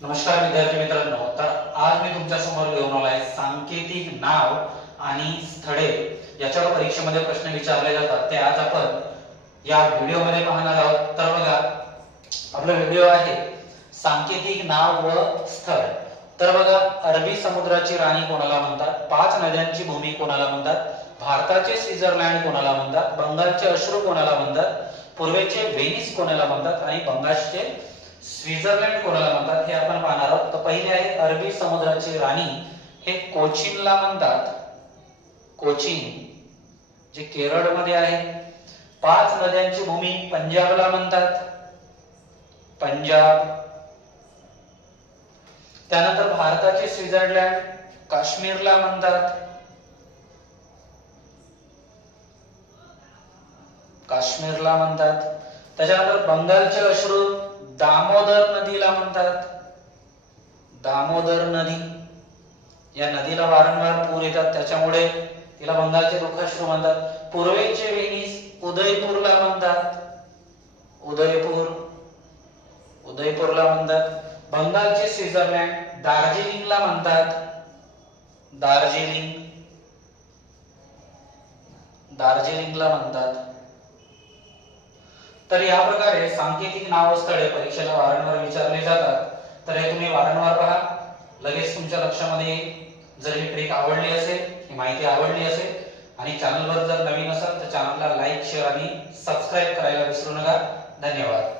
नमस्कार विद्यार्थी मित्रांनो, तर आज मी तुमच्या समोर घेऊन आलोय सांकेतिक नाव आणि स्थळे याच्यावर परीक्षेमध्ये प्रश्न विचारले जातात ते आज आपण या व्हिडिओ मध्ये पाहणार आहोत। तर बघा, आपला व्हिडिओ आहे सांकेतिक नाव व स्थळ। तर बघा, अरबी समुद्राची राणी कोणाला म्हणतात, पाच नद्यांची भूमी कोणाला म्हणतात, भारताचे स्वित्झर्लंड कोणाला म्हणतात, बंगालचे अश्रू कोणाला म्हणतात, पूर्वेचे व्हेनिस कोणाला म्हणतात आणि बंगालचे स्वित्झर्लंड कोणाला म्हणतात हे आपण पाहणार आहोत। तर पहिले आहे अरबी समुद्राची राणी, हे कोचीनला म्हणतात, कोचीन जे केरळ मध्ये आहे। पाच नद्यांची भूमी पंजाबला म्हणतात, पंजाब। त्यानंतर भारताचे स्वित्झर्लंड काश्मीरला म्हणतात, काश्मीरला म्हणतात। त्याच्यानंतर बंगालचे अश्रू दामोदर नदीला म्हणतात, दामोदर नदी। या नदीला वारंवार पूर येतात त्याच्यामुळे तिला बंगालचे दुःखाश्रू म्हणतात। पूर्वेचे व्हेनिस उदयपूरला म्हणतात, उदयपूर, उदयपूरला म्हणतात। बंगालचे स्वित्झर्लंड दार्जिलिंगला म्हणतात, दार्जिलिंग, दार्जिलिंगला म्हणतात। तर या प्रकारे सांकेतिक नाव स्थळे परीक्षेला वारंवार विचारले जातात। तर हे तुम्ही वारंवार पहा, लगेच तुमच्या लक्षामध्ये येईल। जर ही ट्रिक आवडली असेल, ही माहिती आवडली असेल आणि चॅनलवर जर नवीन असाल तर चॅनलला लाईक, शेअर आणि सबस्क्राइब करायला विसरू नका। धन्यवाद।